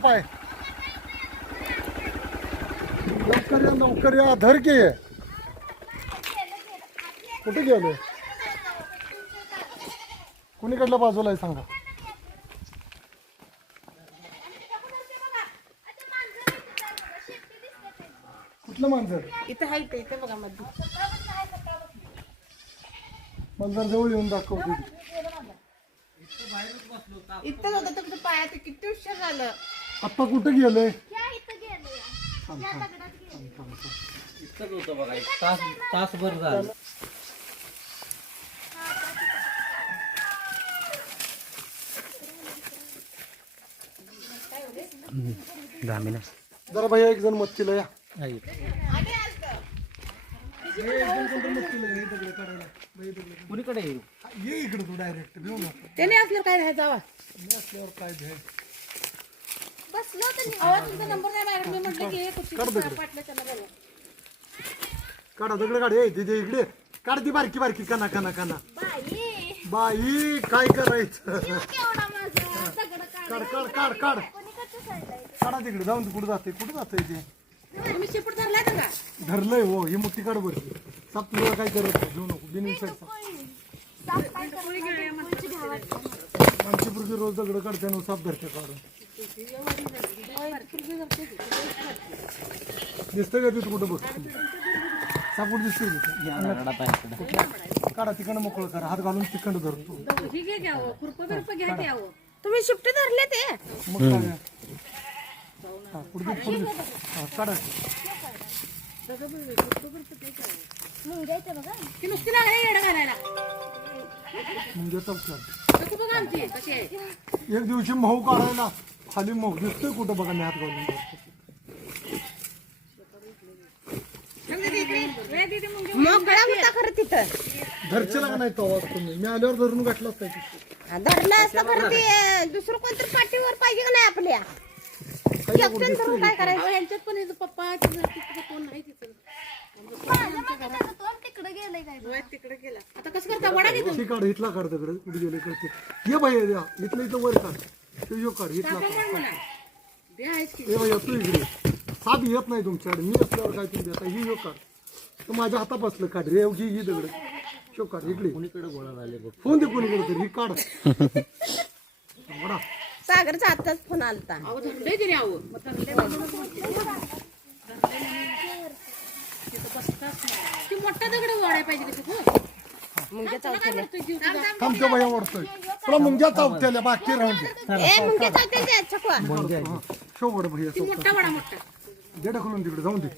साप आहे. लवकर या धर की. कुठे गेले? कुणीकडल्या बाजूला आहे सांगा. कुठलं मांजर? इथं आहे इथं बघा मध्ये. मांजर जवळ येऊन दाखवते. इथं होतं तुमच्या पायात किती उशीर झालं. आप्पा कुठे गेले? इतकंच होतं बघा, एक तासभर झालं. जरा भैया एक जण मच्छीला या. कुणीकडे येऊ? ये इकडे तू डायरेक्ट घेऊ नको. त्याने असलं काय नाही जावा. मी असल्यावर काय भ्याय. बसलो तर तुमचा नंबर नाही माझ्याकडे. मी म्हटलं की हे कुठची पाटलं त्याला बोलवा. काढा दगड काढ. ए तिथे इकडे काढ ती बारकी बारकी कना कना कना. बाई काय करायचं. काढ काढ काढ काढ काढा तिकडे जाऊन कुठे जाते कुठे जाते ते. तुम्ही शेपूट धरलाय का? धरलंय हो. ही मोठी काढ बरं. साप तुला काय करत नाही. घेऊ नको बिनविषयाचा. आमची पूर्वी रोज दगड काढते आणि साप धरते काढून. दिसतंय का तिथं कुठं बघ. साप कुठं दिसतोय काढा तिकडं मोकळं करा. हात घालून तिकडं धरतो. तुम्ही शिफ्ट धरले ते मग काय पुढे पुढे काढा. की नुसती लागले येडं घालायला. म्हणजे चौकला तसं बघा आमची कशी आहे. एक दिवशी महू काढायला खाली महू दिसतोय कुठं बघा. मी हात घालून मोकळा होता खरं तिथं. घरचे लागा नाही तो आवाज तुम्ही. मी आल्यावर धरून गाठलाच काय धरलं असतं खरं ते दुसरं कोणतरी पाठीवर पाहिजे का नाही आपल्या. एकटं धरून काय करायचं. ह्यांच्यात पण पप्पा कोण नाही तिथं. तिकडे गेला. आता कसं करता वडा घेतो. काढ इथला काढ दगड कुठे गेले करते. ये भैया द्या इथलं इथं वर काढ. तू यो काढ इथला काढ. ए भैया तू इकडे. साप येत नाही तुमच्याकडे. मी असल्यावर काय तुम्ही देता. ही यो काढ. तर माझ्या हातात बसलं काढ रे. ही दगड शो काढ इकडे. कुणीकडे गोळा झाले बघ. फोन दे कोणीकडे तरी. ही काढ वडा. सागरचा आताच फोन आलता. मोठा दगड वाढाय पाहिजे. मुंग्या चावत्याला. थांबतो भैया ओढतोय. तुला मुंग्या चावत्याला बाकी राहून दे. मुंग्या चावत्याला चकवा. शो वड भैया शो मोठा वडा मोठा. दे ढकलून तिकडे जाऊन दे.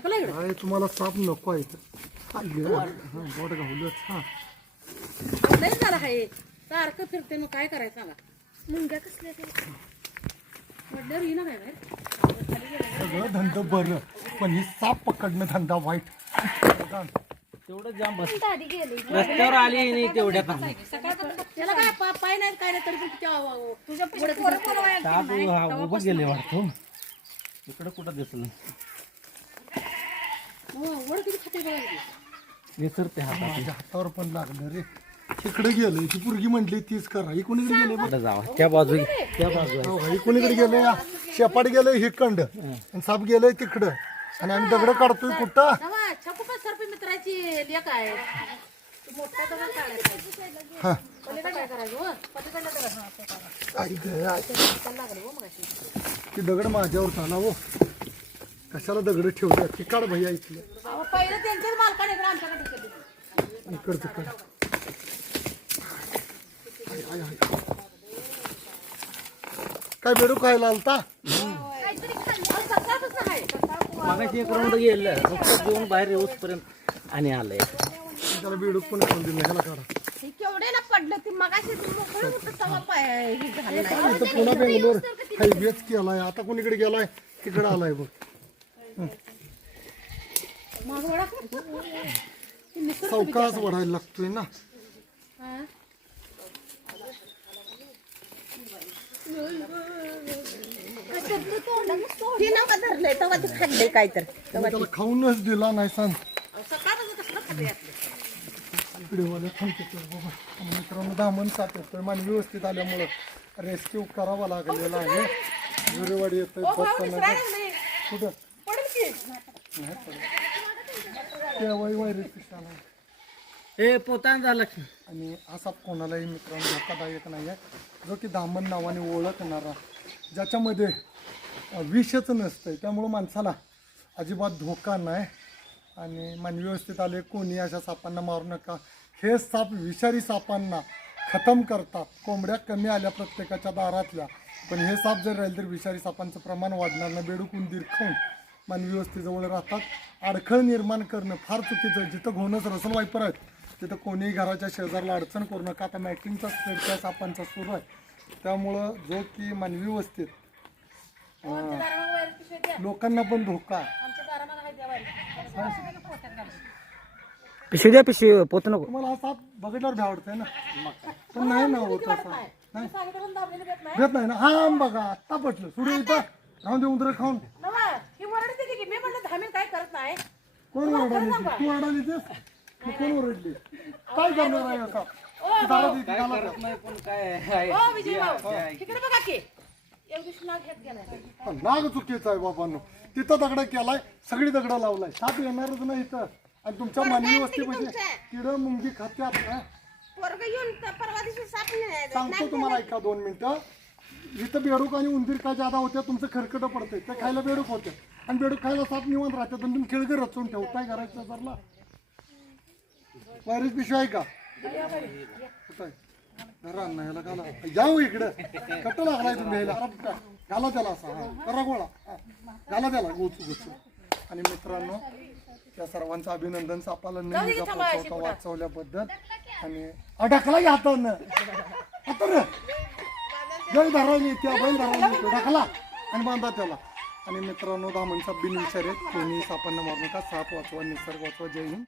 काय तुम्हाला साप नको आहे तर. बोट घालूच. हा नाही झाला काय सारखं फिरते मग काय करायचं सांगा. मुंग्या कसल्या म्हटल्यावर येईना काय बाहेर. सगळं धंदा बरं पण ही साप पकडणं धंदा वाईट. तेवढं जाम बस रस्त्यावर आली नाही तेवढ्या कामात. त्याला काय पाय नाही काय नाही तरी पण तुझ्या साप उभं गेले वाटतो. इकडं कुठं दिसलं वड किती खाते बघा. विसरते माझ्या हातावर पण लागलं रे. इकडे गेले. ती पोरगी म्हटली तीच करा. ही कोणीकडे गेले बघ. जावा त्या बाजू त्या बाजू. ही कोणीकडे गेले. शेपाट गेले हिकंड आणि साप गेले तिकडं. आणि आम्ही दगड काढतोय कुठं. छकुपा सरपी मित्राची लेक आहे. मोठा दगड काढायचा. काय करायचं ती दगड माझ्यावर झाला हो. कशाला दगड ठेवल्या. ती काढ भैया इथलं. पहिलं त्यांच्याच मालकाने आमच्याकडे इकडं तिकडं. काय बेडू खायला आलता. मागाशी एक राऊंड गेलं जेवून बाहेर येऊसपर्यंत आणि आलंय. त्याला बेडूक पण खाऊन दिलं. ह्याला काढा. केवढ्याला पडलं ती मगाशी पुन्हा बेंगलोर हायवेच केलाय. आता कोणीकडे गेलाय तिकडे आलाय बघ. चौकाच वाढायला लागतोय ना. धरलंय तेव्हा ते खाल्ले काय तर त्याला खाऊनच दिला नाही सांग. इकडे मला थांबतो बाबा. मित्रांनो दामन साप येतोय. मान व्यवस्थित आल्यामुळं रेस्क्यू करावा लागलेला आहे. झुरेवाडी येत ओ भाऊ विसरायला नाही कुठं पडेल की नाही पडत. ते वैरीत पिशा नाही. हे पोतान झालं आणि असा कोणालाही मित्रांनो धोकादायक नाही आहे जो की दामन नावाने ओळखणारा, ज्याच्यामध्ये विषच नसतं. त्यामुळं माणसाला अजिबात धोका नाही. आणि मानवी व्यवस्थेत आले कोणी अशा सापांना मारू नका. हे साप विषारी सापांना खतम करतात. कोंबड्या कमी आल्या प्रत्येकाच्या दारातल्या, पण हे साप जर राहिले तर विषारी सापांचं प्रमाण वाढणार नाही. बेडूक उंदीर खाऊन मानवी व्यवस्थेजवळ राहतात. अडखळ निर्माण करणं फार चुकीचं आहे. जिथं घोणस रसन वायपर आहेत तिथं कोणीही घराच्या शेजारला अडचण करू नका. आता मॅटिंगचा स्प्रेड त्या सापांचा सुरू आहे. त्यामुळं जो की मानवी व्यवस्थेत लोकांना पण धोका पिशवी द्या, पिशवी पोत नको. तुम्हाला हा साप बघितल्यावर भ्या वाटतंय ना, पण नाही ना होत असं. नाही भेट नाही ना. हा बघा आत्ता पटलं. सुरू इथं राहून दे उंदरं खाऊन. मी म्हणलं धामीन काय करत नाही. कोण ओरडाली ती? तू ओरडाली तेच मग कोण ओरडली? काय करणार आहे का? दारात इथे घाला का? नाही पण काय आहे. ओ विजय भाऊ तिकडे बघा की एक दिवशी नाग घेत गेलाय. नाग चुकीचं आहे बाबांनो. तिथं दगड केलाय, सगळी दगड लावलाय. साप येणारच नाही इथं. आणि तुमच्या मानवी वस्तीपाशी किड मुंगी खात्यात. पोरग येऊन परवा दिवशी साप नाही सांगतो तुम्हाला ऐका 2 मिनिटं. इथं बेडूक आणि उंदीर काय जादा होत्या तुमचं खरकट पडतंय. ते खायला बेडूक होते आणि बेडूक खायला साप निवांत राहतात. आणि तुम्ही खिळगे रचून ठेवताय घराच्या सरला. वायरीच पिशवी आहे का? कुठं घरा नाही याला घाला. जाऊ इकडं कट लागलाय तुम्ही यायला. घाला त्याला असा. हा करा गोळा. घाला त्याला गोचू गोचू. आणि मित्रांनो त्या सर्वांचं अभिनंदन सापाला नेहमी वाचवल्याबद्दल. आणि ढकला घ्या हातानं. आता बैल धरायला त्या बैल धरायला ढकला आणि बांधा त्याला. आणि मित्रांनो दामनचा बिनविचार आहेत. कोणी सापांना मारू नका. साप वाचवा, निसर्ग वाचवा. जय हिंद.